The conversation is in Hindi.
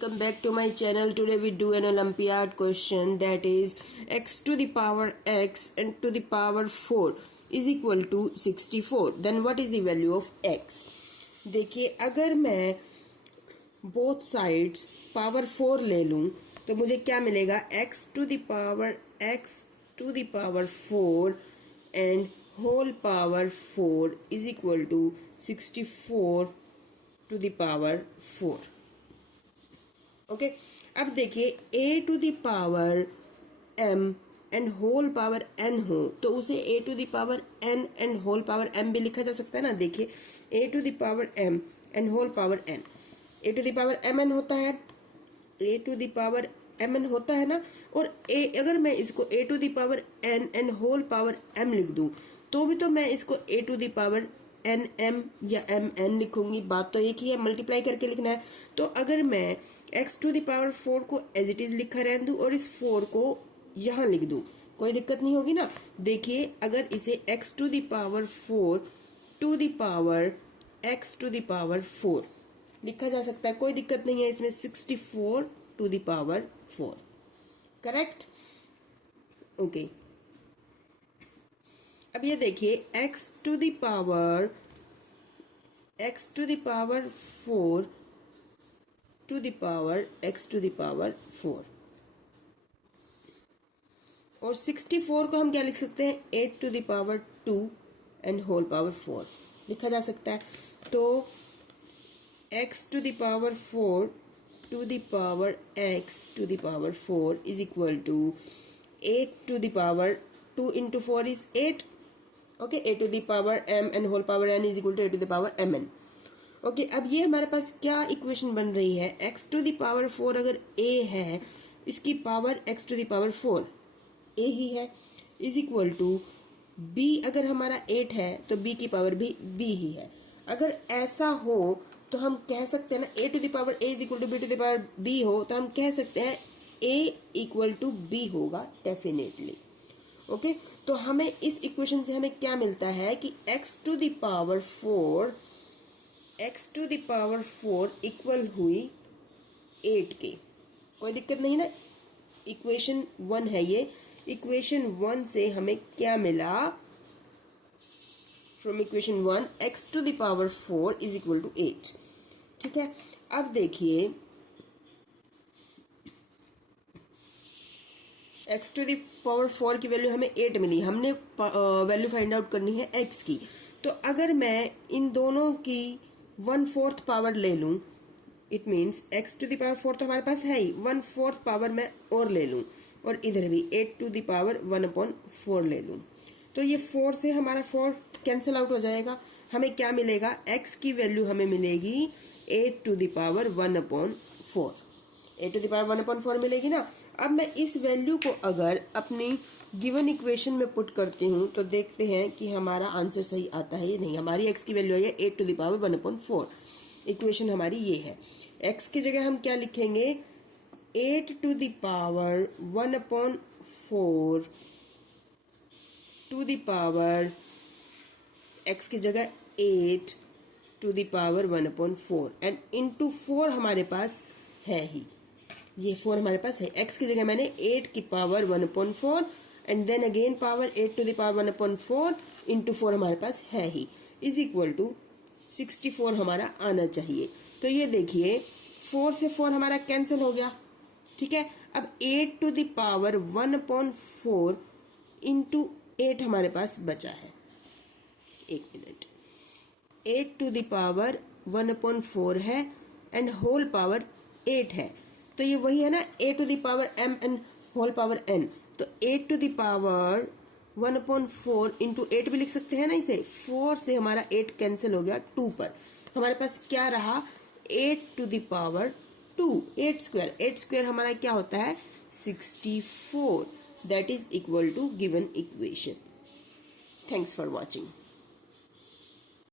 Welcome back to my channel. Today we do an Olympiad question, that is x to the power x and to the power 4 is equal to 64. Then what is the value of x? देखिए, अगर मैं both sides power 4 ले लूँ तो मुझे क्या मिलेगा? x to the power 4 and whole power 4 is equal to 64 to the power 4. Okay अब देखिए, a to the power m and whole power n हो तो उसे a to the power n and whole power m भी लिखा जा सकता है ना. देखिए, a to the power m and whole power n, a to the power mn होता है, a to the power mn होता है ना. और a अगर मैं इसको a to the power n and whole power m लिख दूं तो भी तो मैं इसको a to the power N M या एम एन लिखूंगी. बात तो एक ही है, मल्टीप्लाई करके लिखना है. तो अगर मैं x टू द पावर 4 को एज इट इज लिखा रहने दूं और इस 4 को यहाँ लिख दूं, कोई दिक्कत नहीं होगी ना. देखिए, अगर इसे x to the power 4 to the power x to the power 4 लिखा जा सकता है, कोई दिक्कत नहीं है इसमें. 64 to the power 4, correct. Okay, अब ये देखिए, x to the power 4 to the power x to the power 4 और 64 को हम क्या लिख सकते हैं? 8 to the power 2 and whole power 4 लिखा जा सकता है. तो x to the power 4 to the power x to the power 4 is equal to 8 to the power 2 into 4 is 8. Okay, a to the power m and whole power n is equal to a to the power mn. Okay, अब ये हमारे पास क्या इक्वेशन बन रही है? x टू द पावर 4 अगर a है, इसकी power x to the power 4 a ही है, इज इक्वल टू b अगर हमारा 8 है तो b की पावर भी b ही है. अगर ऐसा हो तो हम कह सकते हैं ना, a to the power a is equal to b to the power b हो तो हम कह सकते हैं a इक्वल टू b होगा डेफिनेटली. ओके, तो हमें इस इक्वेशन से हमें क्या मिलता है कि x to the power 4 equal हुई 8 के. कोई दिक्कत नहीं ना. इक्वेशन 1 है ये. इक्वेशन 1 से हमें क्या मिला? From equation 1 x to the power 4 is equal to 8. ठीक है, अब देखिए, x टू द पावर 4 की वैल्यू हमें 8 मिली. हमने वैल्यू फाइंड आउट करनी है x की. तो अगर मैं इन दोनों की 1/4 पावर ले लूं, it means x to the power 4 तो हमारे पास है ही, 1/4 पावर मैं और ले लूं और इधर भी 8 टू द पावर 1/4 ले लूं तो ये 4 से हमारा 4 कैंसिल आउट हो जाएगा. हमें क्या मिलेगा? x की वैल्यू हमें मिलेगी 8 to the power 1/4. 8 to the power 1/4 मिलेगी ना. अब मैं इस वैल्यू को अगर अपनी गिवन इक्वेशन में पुट करती हूँ तो देखते हैं कि हमारा आंसर सही आता है या नहीं. हमारी x की वैल्यू है 8 टू द पावर 1/4. इक्वेशन हमारी ये है. x की जगह हम क्या लिखेंगे? 8 to the power 1/4 to the power x की जगह 8 to the power 1/4 and into 4 हमारे पास है ही. ये 4 हमारे पास है. x की जगह मैंने 8 की power 1/4 and then again power 8 to the power 1/4 into 4 हमारे पास है ही, इज इक्वल टू 64 हमारा आना चाहिए. तो ये देखिए, 4 से 4 हमारा कैंसिल हो गया. ठीक है, अब 8 टू द पावर 1/4 इंटू 8 हमारे पास बचा है. एक मिनट, 8 टू द पावर 1/4 है एंड होल पावर 8 है. तो ये वही है ना, a to the power m and whole power n. तो 8 टू द पावर 1/4 इंटू 8 भी लिख सकते हैं ना इसे. 4 से हमारा 8 कैंसिल हो गया 2 पर. हमारे पास क्या रहा? 8 टू द पावर 2. 8 स्क्वायर हमारा क्या होता है? 64. That is equal to given equation. Thanks for watching.